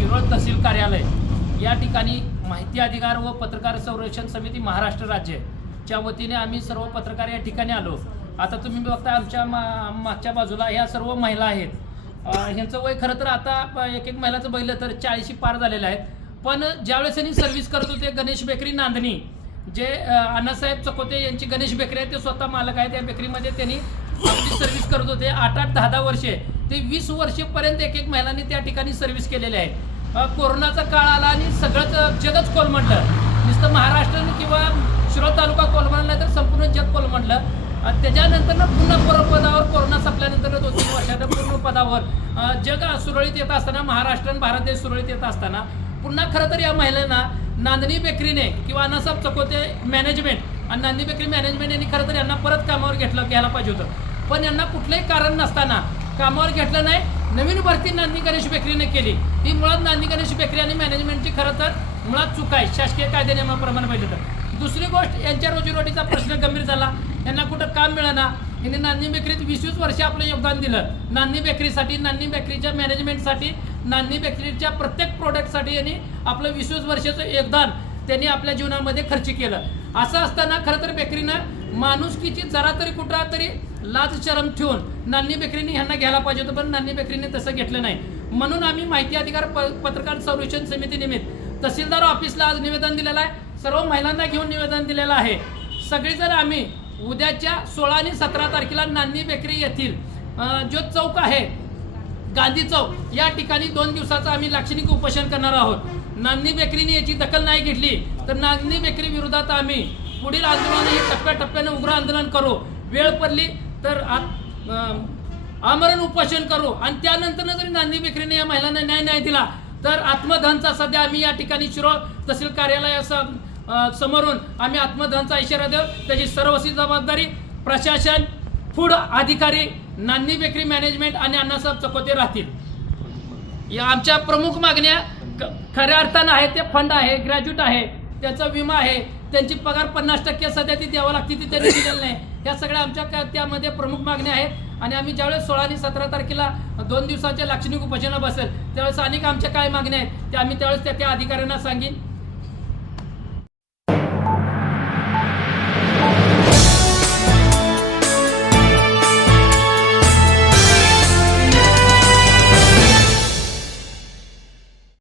शिरोध तहसील कार्यालय. या ठिकाणी माहिती अधिकार व पत्रकार संरक्षण समिती महाराष्ट्र राज्यच्या वतीने आम्ही सर्व पत्रकार या ठिकाणी आलो. आता तुम्ही बघता आमच्या मा मागच्या बाजूला ह्या सर्व महिला आहेत. ह्यांचं वय खरं तर आता एक एक महिलाचं बघितलं तर चाळीशी पार झालेलं आहे पण ज्यावेळेस यांनी सर्व्हिस करत होते गणेश बेकरी नांदणी जे अण्णासाहेब चकोते यांची गणेश बेकरी आहे ते स्वतः मालक आहेत. त्या बेकरीमध्ये त्यांनी आपली सर्व्हिस करत होते. आठ आठ दहा दहा वर्षे ते वीस वर्षेपर्यंत एक एक महिलांनी त्या ठिकाणी सर्व्हिस केलेली आहे कोरोनाचा काळ आला आणि सगळंच जगच कोलमडलं नुसतं महाराष्ट्र किंवा शिरोळ तालुका कोलमडला नाही तर संपूर्ण जग कोलमडलं आणि त्याच्यानंतर ना पुन्हा पूर्वपदावर कोरोना संपल्यानंतर दोन तीन वर्षानं पूर्ण पदावर जग सुरळीत येत असताना महाराष्ट्र आणि भारत देश सुरळीत येत असताना पुन्हा खरं तर या महिलांना नांदणी बेकरीने किंवा अण्णासाहेब चकोते मॅनेजमेंट आणि नांदणी बेकरी मॅनेजमेंट यांनी खरं तर यांना परत कामावर घेतलं घ्यायला पाहिजे होतं. पण यांना कुठलंही कारण नसताना कामावर घेतलं नाही नवीन भरती नांदी गणेश बेकरीने केली. ही मुळात नांदी गणेश बेकरी आणि मॅनेजमेंटची खरं तर मुळात चूक आहे. शासकीय कायदे नियमाप्रमाणे पाहिजे तर. दुसरी गोष्ट यांच्या रोजीरोटीचा प्रश्न गंभीर झाला. यांना कुठं काम मिळाना. यांनी नांदी बेकरीत वीस वीस वर्ष आपलं योगदान दिलं. नांदी बेकरीसाठी नांदी बेकरीच्या मॅनेजमेंटसाठी नांदी बेकरीच्या प्रत्येक प्रोडक्टसाठी यांनी आपलं वीस वीस वर्षाचं योगदान त्यांनी आपल्या जीवनामध्ये खर्च केलं. असं असताना खरं तर बेकरीनं माणुसकीची जरा तरी कुठं तरी लाज शरम ठेवून नान्नी बेकरीने ह्यांना घ्यायला पाहिजे होतं पण नान्नी बेकरीने तसं घेतलं नाही. म्हणून आम्ही माहिती अधिकार प- पत्रकार संरक्षण समिती निमित्त तहसीलदार ऑफिसला आज निवेदन दिलेलं आहे. सर्व महिलांना घेऊन निवेदन दिलेलं आहे. सगळीजण आम्ही उद्याच्या सोळा आणि सतरा तारखेला नान्नी बेकरी येथील जो चौक आहे गांधी चौक या ठिकाणी दोन दिवसाचं आम्ही लाक्षणिक उपोषण करणार आहोत. नान्नी बेकरीने याची दखल नाही घेतली तर नान्नी बेकरी विरोधात आम्ही पुढील आंदोलन हे टप्प्याटप्प्याने उग्र आंदोलन करू. वेळ पडली तर आमरण उपोषण करू. आणि त्यानंतर जरी नांदी बेकरीने या महिलांना न्याय नाही दिला तर आत्मधनचा सध्या आम्ही या ठिकाणी शिरोळ तहसील कार्यालयासम समोरून आम्ही आत्मधनचा इशारा देऊ. त्याची सर्वस्वी जबाबदारी प्रशासन फूड अधिकारी नांदी बेकरी मॅनेजमेंट आणि अण्णासाहेब चकोते राहतील. या आमच्या प्रमुख मागण्या क- खऱ्या अर्थानं आहे ते फंड आहे ग्रॅज्युएट आहे त्याचा विमा आहे त्यांची पगार पन्नास टक्के सध्या ती द्यावं लागते ती त्यांनी दिलेली नाही. ह्या सगळ्या आमच्या त्यामध्ये प्रमुख मागण्या आहेत. आणि आम्ही ज्यावेळेस सोळा आणि सतरा तारखेला दोन दिवसाच्या लाक्षणिक उपोषणा बसेल त्यावेळेस अनेक आमच्या काय मागण्या आहेत त्या आम्ही त्यावेळेस त्या त्या अधिकाऱ्यांना सांगेन.